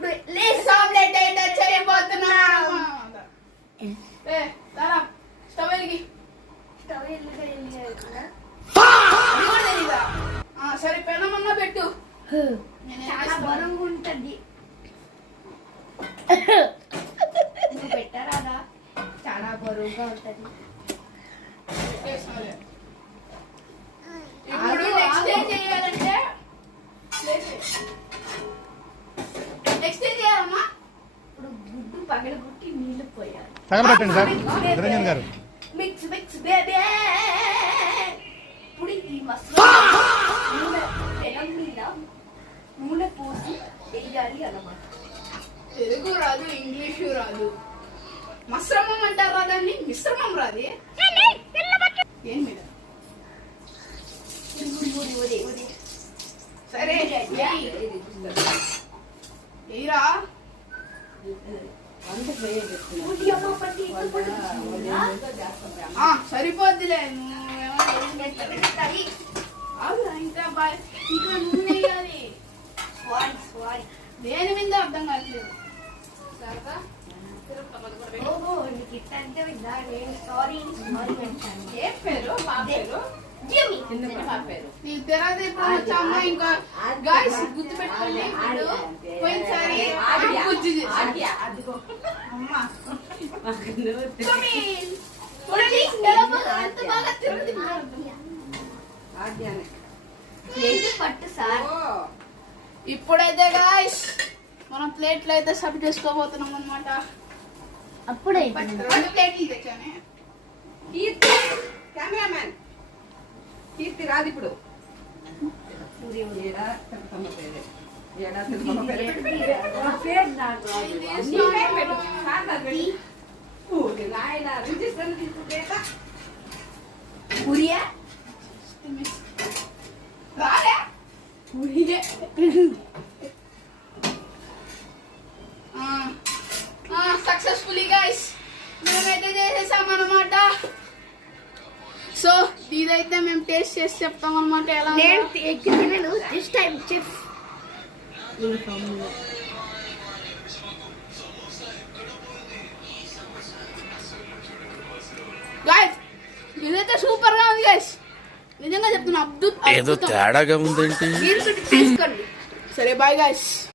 ఇప్పుడు Lay's omelette అయితే చేయబోతున్నాం. స్టవ్ వెలిగి. సరే పెనమన్నా పెట్టు. చాలా బరువుగా ఉంటది. పెట్టరాదా? చాలా బరువుగా ఉంటది. ఇప్పుడు నెక్స్ట్ ఏం చేయాలంటే నెక్స్ట్ ఏం చేయాలమ్మా? ఇప్పుడు గుడ్డు పగలగొట్టి నీళ్లు పోయాలి. తగలబెట్టండి సార్ నిరంజన్ గారు. Mix mix baby. ఇప్పుడు ఈ మసాలా పెనం మీద నూనె పోసి వేయాలి అన్నమాట. తెలుగు రాదు, ఇంగ్లీషు రాదు. మిశ్రమం అంటారా దాన్ని? మిశ్రమం రాది ఏం మీద. సరే ఏరా సరిపోద్దిలే. ఇంకా ఇంకా నూనె వేయాలి. దేని మీద అర్థం కావట్లేదు. ఏం పేరు? మా పేరు ఇంకా గాయస్ గుర్తు పెట్టుకోండి. పోయినసారి ఇప్పుడైతే గాయస్ మనం ప్లేట్లు అయితే సబ్ చేసుకోబోతున్నాం అనమాట. అప్పుడే 2 ప్లేట్లు తెచ్చానే. కెమెరామెన్ కీర్తి రాదు ఇప్పుడు. సక్సెస్ఫుల్లీ గైస్ మేమైతే చేసేసామన్నమాట. సో ఇదైతే మేము టేస్ట్ చేసి చెప్తాం అనమాట. ఎలా గైస్ ఇదైతే సూపర్ గా ఉంది గైస్. నిజంగా చెప్తున్నా. ఏదో తేడాగా ఉందేంటి. తీసుకోండి. సరే బాయ్ గైస్.